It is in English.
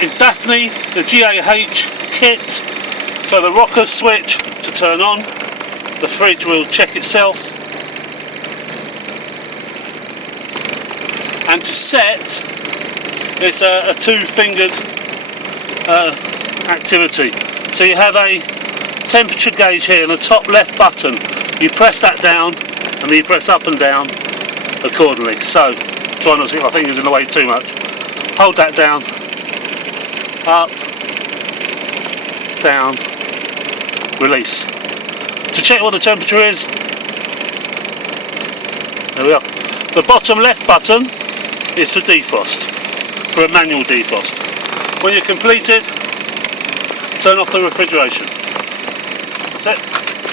In Daphne, the GAH kit, so the rocker switch to turn on, the fridge will check itself, and to set, it's a two-fingered activity. So you have a temperature gauge here in the top left button. You press that down and then you press up and down accordingly. So try not to get my fingers in the way too much. Hold that down, up, down, release. To check what the temperature is, there we are. The bottom left button is for defrost, for a manual defrost. When you're completed, turn off the refrigeration. That's it.